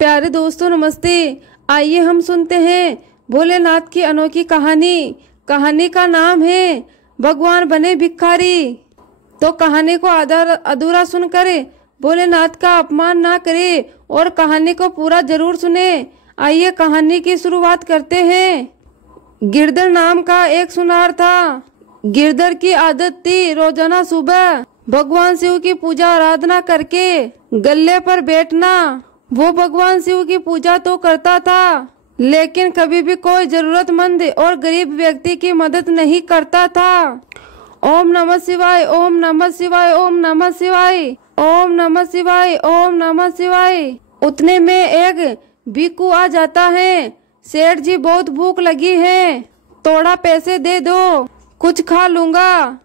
प्यारे दोस्तों नमस्ते। आइए हम सुनते हैं भोलेनाथ की अनोखी कहानी। कहानी का नाम है भगवान बने भिखारी। तो कहानी को अधूरा सुनकर भोलेनाथ का अपमान ना करे और कहानी को पूरा जरूर सुने। आइए कहानी की शुरुआत करते हैं। गिरधर नाम का एक सुनार था। गिरधर की आदत थी रोजाना सुबह भगवान शिव की पूजा आराधना करके गल्ले पर बैठना। वो भगवान शिव की पूजा तो करता था, लेकिन कभी भी कोई जरूरतमंद और गरीब व्यक्ति की मदद नहीं करता था। ओम नमः शिवाय, ओम नमः शिवाय, ओम नमः शिवाय, ओम नमः शिवाय, ओम नमः शिवाय। उतने में एक भिक्षु आ जाता है। सेठ जी बहुत भूख लगी है, थोड़ा पैसे दे दो, कुछ खा लूंगा।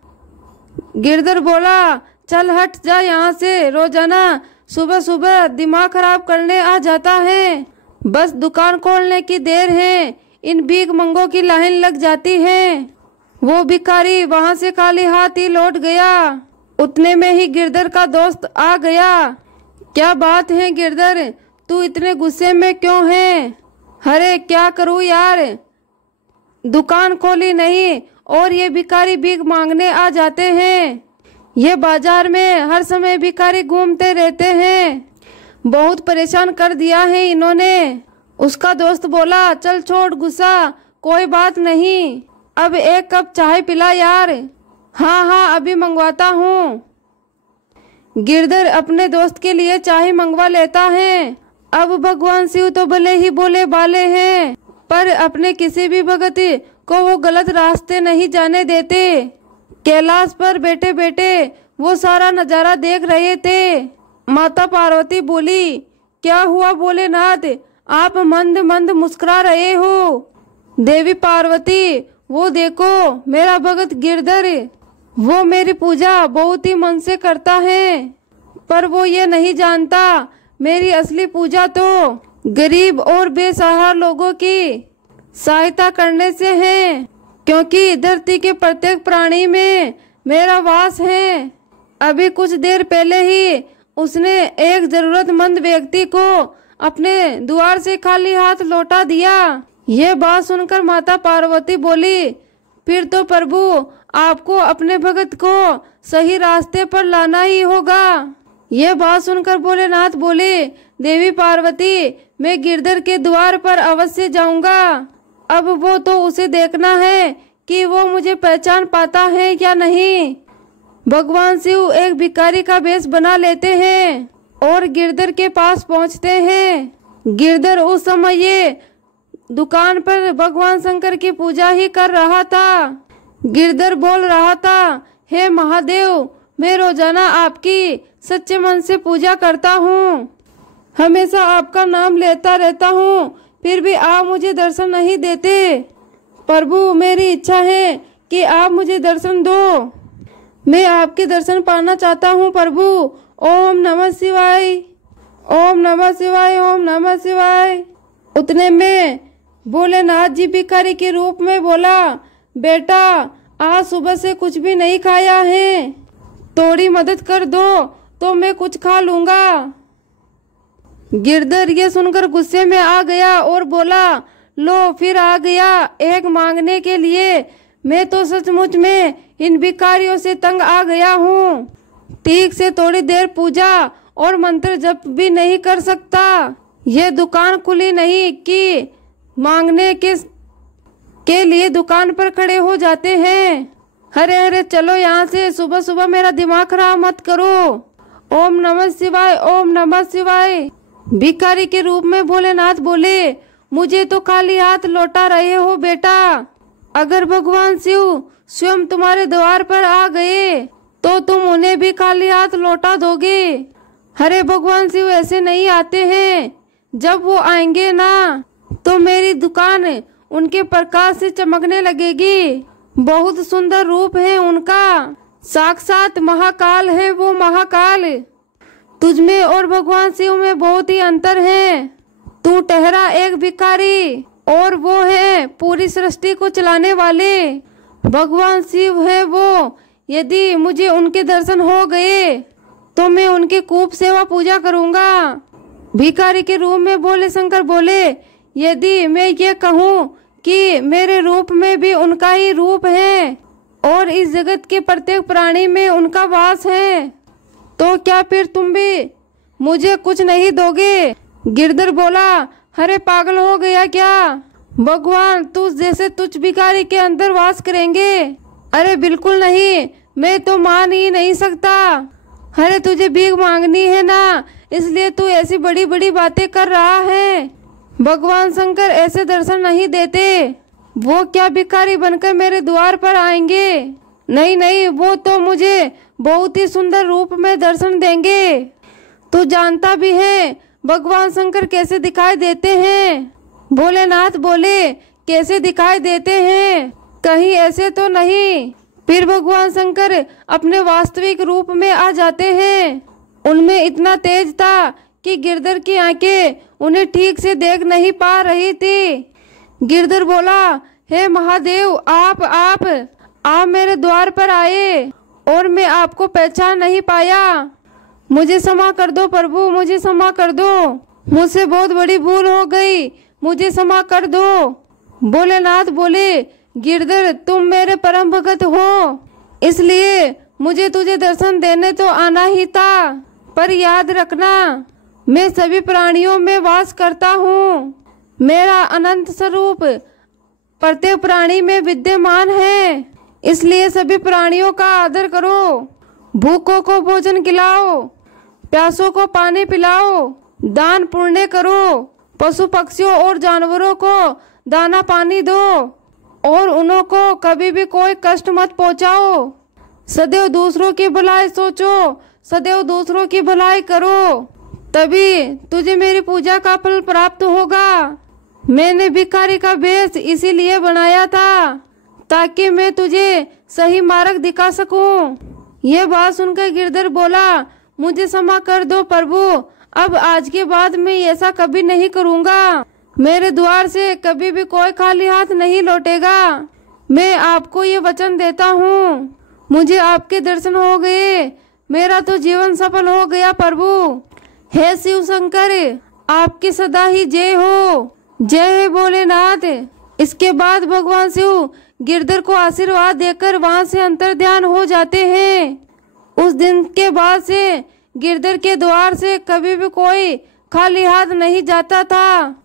गिरधर बोला, चल हट जा यहाँ से, रोजाना सुबह सुबह दिमाग खराब करने आ जाता है। बस दुकान खोलने की देर है, इन भीख मंगों की लाइन लग जाती है। वो भिखारी वहाँ से खाली हाथ ही लौट गया। उतने में ही गिरधर का दोस्त आ गया। क्या बात है गिरधर, तू इतने गुस्से में क्यों है? अरे क्या करूँ यार, दुकान खोली नहीं और ये भिखारी भीख मांगने आ जाते हैं। ये बाजार में हर समय भिखारी घूमते रहते हैं, बहुत परेशान कर दिया है इन्होंने। उसका दोस्त बोला, चल छोड़ गुस्सा, कोई बात नहीं, अब एक कप चाय पिला यार। हाँ हाँ अभी मंगवाता हूँ। गिरधर अपने दोस्त के लिए चाय मंगवा लेता है। अब भगवान शिव तो भले ही बोले बाले हैं, पर अपने किसी भी भगत को वो गलत रास्ते नहीं जाने देते। कैलाश पर बैठे बैठे वो सारा नजारा देख रहे थे। माता पार्वती बोली, क्या हुआ भोलेनाथ, आप मंद मंद मुस्कुरा रहे हो? देवी पार्वती, वो देखो मेरा भगत गिरधर, वो मेरी पूजा बहुत ही मन से करता है, पर वो ये नहीं जानता मेरी असली पूजा तो गरीब और बेसहारा लोगों की सहायता करने से है, क्योंकि धरती के प्रत्येक प्राणी में मेरा वास है। अभी कुछ देर पहले ही उसने एक जरूरतमंद व्यक्ति को अपने द्वार से खाली हाथ लौटा दिया। ये बात सुनकर माता पार्वती बोली, फिर तो प्रभु आपको अपने भगत को सही रास्ते पर लाना ही होगा। ये बात सुनकर भोलेनाथ बोले, देवी पार्वती मैं गिरधर के द्वार पर अवश्य जाऊंगा। अब वो तो उसे देखना है कि वो मुझे पहचान पाता है या नहीं। भगवान शिव एक भिखारी का वेश बना लेते हैं और गिरधर के पास पहुंचते हैं। गिरधर उस समय ये दुकान पर भगवान शंकर की पूजा ही कर रहा था। गिरधर बोल रहा था, हे महादेव, मैं रोजाना आपकी सच्चे मन से पूजा करता हूँ, हमेशा आपका नाम लेता रहता हूँ, फिर भी आप मुझे दर्शन नहीं देते। प्रभु मेरी इच्छा है कि आप मुझे दर्शन दो, मैं आपके दर्शन पाना चाहता हूँ प्रभु। ओम नमः शिवाय, ओम नमः शिवाय, ओम नमः शिवाय। उतने में भोलेनाथ जी भिखारी के रूप में बोला, बेटा आज सुबह से कुछ भी नहीं खाया है, थोड़ी मदद कर दो तो मैं कुछ खा लूंगा। गिरधर ये सुनकर गुस्से में आ गया और बोला, लो फिर आ गया एक मांगने के लिए, मैं तो सचमुच में इन भिखारियों से तंग आ गया हूँ। ठीक से थोड़ी देर पूजा और मंत्र जप भी नहीं कर सकता। ये दुकान खुली नहीं कि मांगने के लिए दुकान पर खड़े हो जाते हैं। अरे अरे चलो यहाँ से, सुबह सुबह मेरा दिमाग खराब मत करो। ओम नमः शिवाय, ओम नमः शिवाय। भिखारी के रूप में भोलेनाथ बोले, मुझे तो खाली हाथ लौटा रहे हो बेटा, अगर भगवान शिव स्वयं तुम्हारे द्वार पर आ गए तो तुम उन्हें भी खाली हाथ लौटा दोगे। अरे भगवान शिव ऐसे नहीं आते हैं, जब वो आएंगे ना तो मेरी दुकान उनके प्रकाश से चमकने लगेगी। बहुत सुंदर रूप है उनका, साक्षात महाकाल है वो महाकाल। तुझमें और भगवान शिव में बहुत ही अंतर है। तू ठहरा एक भिखारी और वो है पूरी सृष्टि को चलाने वाले। भगवान शिव है वो, यदि मुझे उनके दर्शन हो गए तो मैं उनकी खूब सेवा पूजा करूंगा। भिखारी के रूप में बोले शंकर बोले, यदि मैं ये कहूँ कि मेरे रूप में भी उनका ही रूप है और इस जगत के प्रत्येक प्राणी में उनका वास है, तो क्या फिर तुम भी मुझे कुछ नहीं दोगे? गिरधर बोला, अरे पागल हो गया क्या? भगवान तुझ जैसे तुच्छ भिखारी के अंदर वास करेंगे? अरे बिल्कुल नहीं, मैं तो मान ही नहीं सकता। अरे तुझे भीख मांगनी है ना, इसलिए तू ऐसी बड़ी बड़ी बातें कर रहा है। भगवान शंकर ऐसे दर्शन नहीं देते। वो क्या भिखारी बनकर मेरे द्वार पर आएंगे? नहीं नहीं, वो तो मुझे बहुत ही सुंदर रूप में दर्शन देंगे। तू जानता भी है भगवान शंकर कैसे दिखाई देते हैं? भोलेनाथ बोले, कैसे दिखाई देते हैं? कहीं ऐसे तो नहीं? फिर भगवान शंकर अपने वास्तविक रूप में आ जाते हैं। उनमें इतना तेज था कि गिरधर की आंखें उन्हें ठीक से देख नहीं पा रही थी। गिरधर बोला, हे महादेव, आप मेरे द्वार पर आए और मैं आपको पहचान नहीं पाया। मुझे क्षमा कर दो प्रभु, मुझे क्षमा कर दो। मुझसे बहुत बड़ी भूल हो गई, मुझे क्षमा कर दो। भोलेनाथ बोले, गिरधर तुम मेरे परम भगत हो, इसलिए मुझे तुझे दर्शन देने तो आना ही था, पर याद रखना मैं सभी प्राणियों में वास करता हूँ। मेरा अनंत स्वरूप प्रत्येक प्राणी में विद्यमान है, इसलिए सभी प्राणियों का आदर करो। भूखों को भोजन खिलाओ, प्यासों को पानी पिलाओ, दान पुण्य करो, पशु पक्षियों और जानवरों को दाना पानी दो और उन्हों को कभी भी कोई कष्ट मत पहुंचाओ। सदैव दूसरों की भलाई सोचो, सदैव दूसरों की भलाई करो, तभी तुझे मेरी पूजा का फल प्राप्त होगा। मैंने भिखारी का वेश इसीलिए बनाया था ताकि मैं तुझे सही मार्ग दिखा सकूं। ये बात सुनकर गिरधर बोला, मुझे क्षमा कर दो प्रभु, अब आज के बाद मैं ऐसा कभी नहीं करूँगा। मेरे द्वार से कभी भी कोई खाली हाथ नहीं लौटेगा। मैं आपको ये वचन देता हूँ। मुझे आपके दर्शन हो गए, मेरा तो जीवन सफल हो गया प्रभु। हे शिव शंकर, आपकी सदा ही जय हो। जय है भोलेनाथ। इसके बाद भगवान शिव गिरधर को आशीर्वाद देकर वहां से अंतर्ध्यान हो जाते हैं। उस दिन के बाद से गिरधर के द्वार से कभी भी कोई खाली हाथ नहीं जाता था।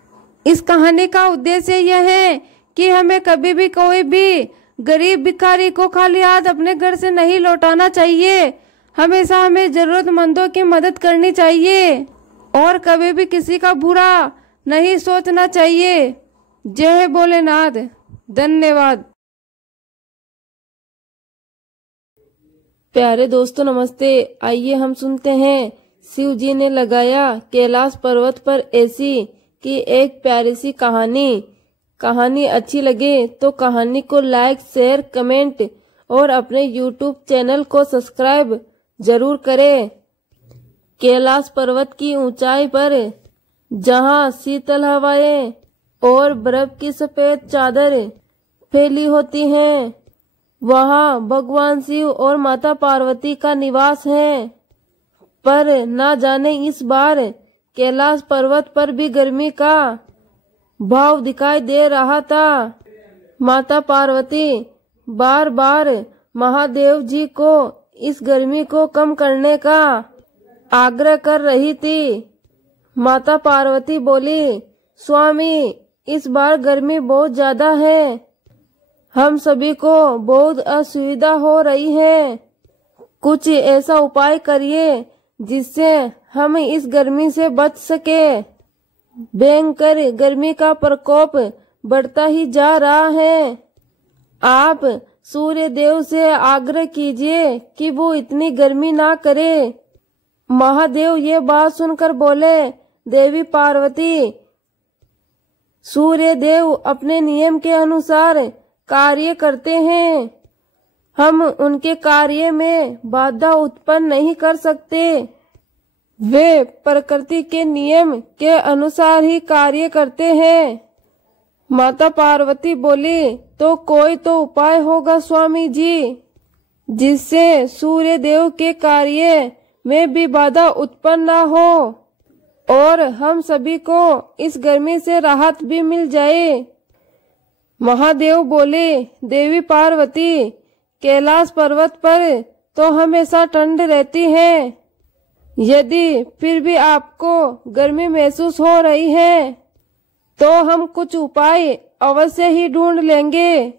इस कहानी का उद्देश्य यह है कि हमें कभी भी कोई भी गरीब भिखारी को खाली हाथ अपने घर से नहीं लौटाना चाहिए। हमेशा हमें जरूरतमंदों की मदद करनी चाहिए और कभी भी किसी का बुरा नहीं सोचना चाहिए। जय भोलेनाथ। धन्यवाद। प्यारे दोस्तों नमस्ते। आइए हम सुनते हैं शिव जी ने लगाया कैलाश पर्वत पर ऐसी की एक प्यारी सी कहानी। कहानी अच्छी लगे तो कहानी को लाइक, शेयर, कमेंट और अपने YouTube चैनल को सब्सक्राइब जरूर करें। कैलाश पर्वत की ऊंचाई पर जहां शीतल हवाएं और बर्फ की सफेद चादर फैली होती हैं, वहां भगवान शिव और माता पार्वती का निवास है। पर ना जाने इस बार कैलाश पर्वत पर भी गर्मी का भाव दिखाई दे रहा था। माता पार्वती बार बार महादेव जी को इस गर्मी को कम करने का आग्रह कर रही थी। माता पार्वती बोली, स्वामी इस बार गर्मी बहुत ज्यादा है, हम सभी को बहुत असुविधा हो रही है। कुछ ऐसा उपाय करिए जिससे हम इस गर्मी से बच सके। भयंकर गर्मी का प्रकोप बढ़ता ही जा रहा है। आप सूर्य देव से आग्रह कीजिए कि वो इतनी गर्मी ना करे। महादेव ये बात सुनकर बोले, देवी पार्वती, सूर्य देव अपने नियम के अनुसार कार्य करते हैं, हम उनके कार्य में बाधा उत्पन्न नहीं कर सकते। वे प्रकृति के नियम के अनुसार ही कार्य करते हैं। माता पार्वती बोली, तो कोई तो उपाय होगा स्वामी जी, जिससे सूर्य देव के कार्य में भी बाधा उत्पन्न न हो। और हम सभी को इस गर्मी से राहत भी मिल जाए। महादेव बोले, देवी पार्वती, कैलाश पर्वत पर तो हमेशा ठंड रहती है। यदि फिर भी आपको गर्मी महसूस हो रही है तो हम कुछ उपाय अवश्य ही ढूंढ लेंगे,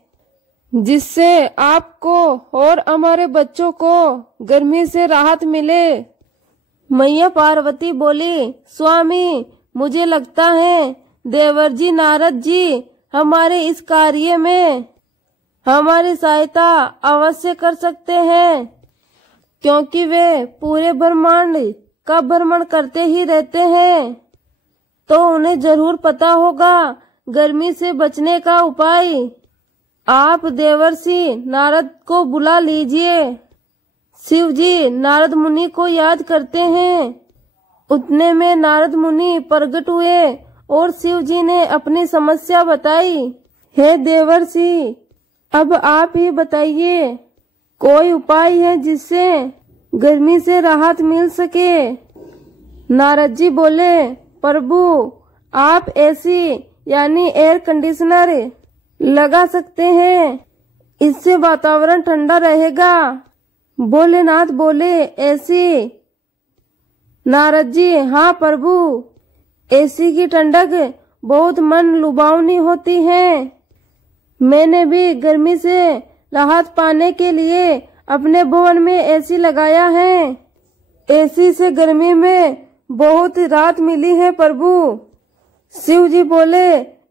जिससे आपको और हमारे बच्चों को गर्मी से राहत मिले। मैया पार्वती बोली, स्वामी, मुझे लगता है देवर जी नारद जी हमारे इस कार्य में हमारी सहायता अवश्य कर सकते हैं, क्योंकि वे पूरे ब्रह्मांड का भ्रमण करते ही रहते हैं, तो उन्हें जरूर पता होगा गर्मी से बचने का उपाय। आप देवर्षि नारद को बुला लीजिए। शिव जी नारद मुनि को याद करते हैं। उतने में नारद मुनि प्रकट हुए और शिव जी ने अपनी समस्या बताई। हे देवर्षि, अब आप ही बताइए, कोई उपाय है जिससे गर्मी से राहत मिल सके? नारद जी बोले, प्रभु, आप एसी यानी एयर कंडीशनर लगा सकते हैं, इससे वातावरण ठंडा रहेगा। भोलेनाथ बोले, एसी? नारद जी, हाँ प्रभु, एसी की ठंडक बहुत मन लुभावनी होती है। मैंने भी गर्मी से राहत पाने के लिए अपने भवन में एसी लगाया है। एसी से गर्मी में बहुत राहत मिली है प्रभु। शिव जी बोले,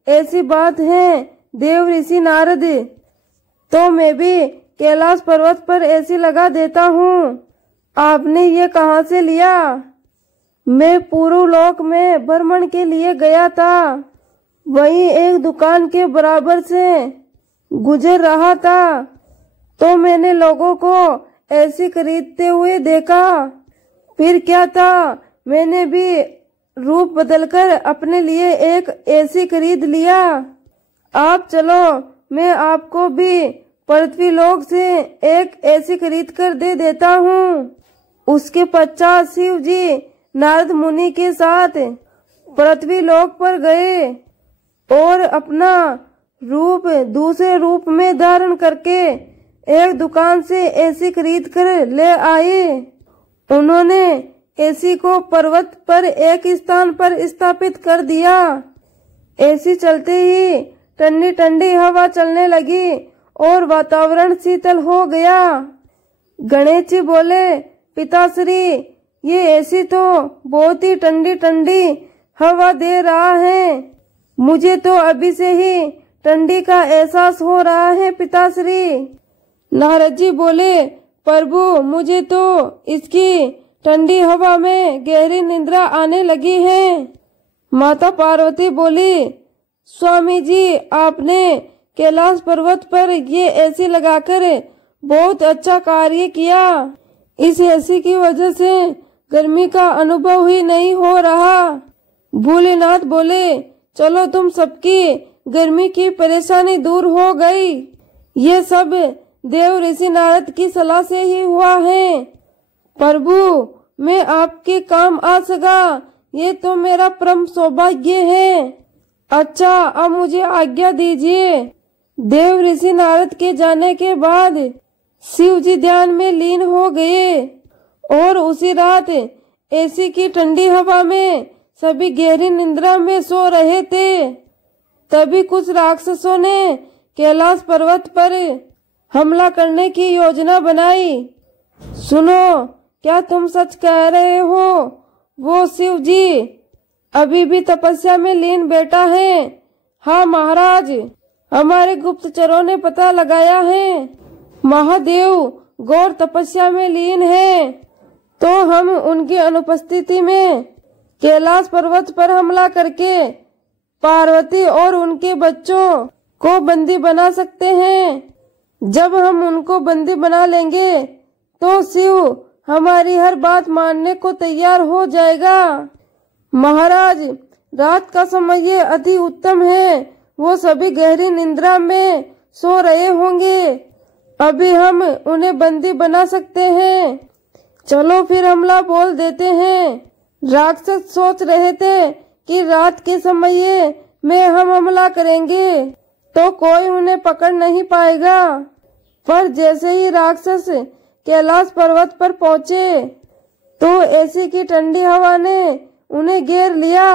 ऐसी बात है देव ऋषि नारद, तो मैं भी कैलाश पर्वत पर एसी लगा देता हूँ। आपने ये कहाँ से लिया? मैं पूर्व लोक में भ्रमण के लिए गया था, वहीं एक दुकान के बराबर से गुजर रहा था, तो मैंने लोगों को एसी खरीदते हुए देखा। फिर क्या था, मैंने भी रूप बदलकर अपने लिए एक एसी खरीद लिया। आप चलो, मैं आपको भी पृथ्वी लोक से एक एसी खरीद कर दे देता हूँ। उसके पश्चात शिव जी नारद मुनि के साथ पृथ्वी लोक पर गए और अपना रूप दूसरे रूप में धारण करके एक दुकान से एसी खरीद कर ले आए। उन्होंने एसी को पर्वत पर एक स्थान पर स्थापित कर दिया। एसी चलते ही ठंडी ठंडी हवा चलने लगी और वातावरण शीतल हो गया। गणेश जी बोले, पिताश्री, ये एसी तो बहुत ही ठंडी ठंडी हवा दे रहा है। मुझे तो अभी से ही ठंडी का एहसास हो रहा है पिताश्री। नारद जी बोले, प्रभु, मुझे तो इसकी ठंडी हवा में गहरी निद्रा आने लगी है। माता पार्वती बोली, स्वामी जी, आपने कैलाश पर्वत पर ये एसी लगाकर बहुत अच्छा कार्य किया। इस एसी की वजह से गर्मी का अनुभव ही नहीं हो रहा। भोलेनाथ बोले, चलो, तुम सबकी गर्मी की परेशानी दूर हो गई। ये सब देव ऋषि नारद की सलाह से ही हुआ है। प्रभु, मैं आपके काम आ सका, ये तो मेरा परम सौभाग्य है। अच्छा, अब मुझे आज्ञा दीजिए। देव ऋषि नारद के जाने के बाद शिव जी ध्यान में लीन हो गए और उसी रात एसी की ठंडी हवा में सभी गहरी निद्रा में सो रहे थे। तभी कुछ राक्षसों ने कैलाश पर्वत पर हमला करने की योजना बनाई। सुनो, क्या तुम सच कह रहे हो? वो शिव जी अभी भी तपस्या में लीन बैठा है। हाँ महाराज, हमारे गुप्तचरों ने पता लगाया है, महादेव घोर तपस्या में लीन है, तो हम उनकी अनुपस्थिति में कैलाश पर्वत पर हमला करके पार्वती और उनके बच्चों को बंदी बना सकते हैं। जब हम उनको बंदी बना लेंगे तो शिव हमारी हर बात मानने को तैयार हो जाएगा। महाराज, रात का समय ये अति उत्तम है, वो सभी गहरी निद्रा में सो रहे होंगे। अभी हम उन्हें बंदी बना सकते हैं। चलो फिर हमला बोल देते हैं। राक्षस सोच रहे थे कि रात के समय में हम हमला करेंगे तो कोई उन्हें पकड़ नहीं पाएगा, पर जैसे ही राक्षस कैलाश पर्वत पर पहुंचे तो ऐसी की ठंडी हवा ने उन्हें घेर लिया।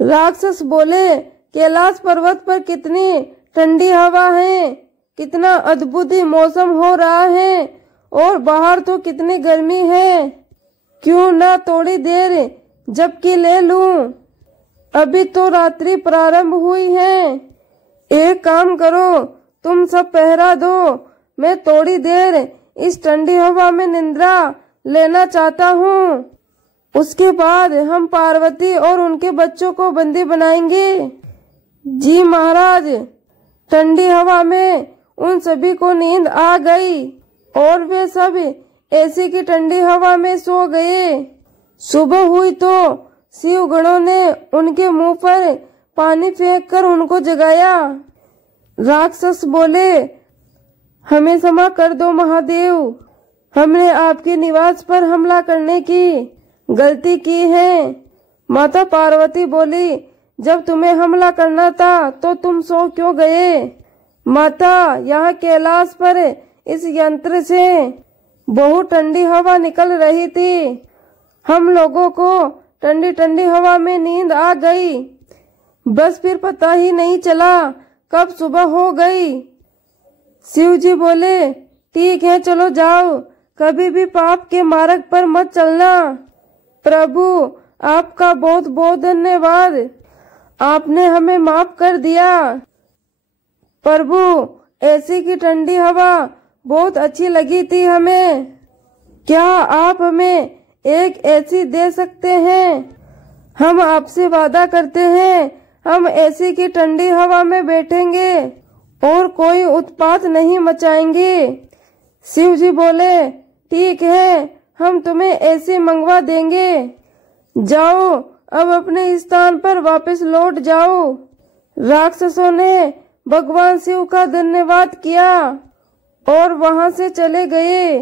राक्षस बोले, कैलाश पर्वत पर कितनी ठंडी हवा है, कितना अद्भुत ही मौसम हो रहा है और बाहर तो कितनी गर्मी है, क्यों ना थोड़ी देर झपकी ले लूं, अभी तो रात्रि प्रारंभ हुई है। एक काम करो, तुम सब पहरा दो, मैं थोड़ी देर इस ठंडी हवा में निद्रा लेना चाहता हूँ, उसके बाद हम पार्वती और उनके बच्चों को बंदी बनाएंगे। जी महाराज। ठंडी हवा में उन सभी को नींद आ गई और वे सब ऐसी की ठंडी हवा में सो गए। सुबह हुई तो शिव गणों ने उनके मुंह पर पानी फेंककर उनको जगाया। राक्षस बोले, हमें क्षमा कर दो महादेव, हमने आपके निवास पर हमला करने की गलती की है। माता पार्वती बोली, जब तुम्हें हमला करना था तो तुम सो क्यों गए? माता, यहाँ कैलाश पर इस यंत्र से बहुत ठंडी हवा निकल रही थी, हम लोगों को ठंडी ठंडी हवा में नींद आ गई, बस फिर पता ही नहीं चला कब सुबह हो गई। शिव जी बोले, ठीक है चलो जाओ, कभी भी पाप के मार्ग पर मत चलना। प्रभु आपका बहुत बहुत धन्यवाद, आपने हमें माफ कर दिया। प्रभु ऐसी की ठंडी हवा बहुत अच्छी लगी थी हमें, क्या आप हमें एक ऐसी दे सकते हैं? हम आपसे वादा करते हैं, हम ऐसी की ठंडी हवा में बैठेंगे और कोई उत्पात नहीं मचाएंगे। शिव जी बोले, ठीक है, हम तुम्हें ऐसी मंगवा देंगे, जाओ अब अपने स्थान पर वापस लौट जाओ। राक्षसों ने भगवान शिव का धन्यवाद किया और वहां से चले गए।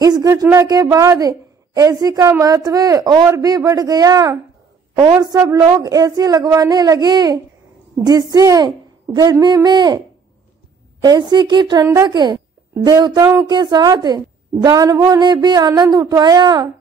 इस घटना के बाद एसी का महत्व और भी बढ़ गया और सब लोग एसी लगवाने लगे, जिससे गर्मी में एसी की ठंडक देवताओं के साथ दानवों ने भी आनंद उठाया।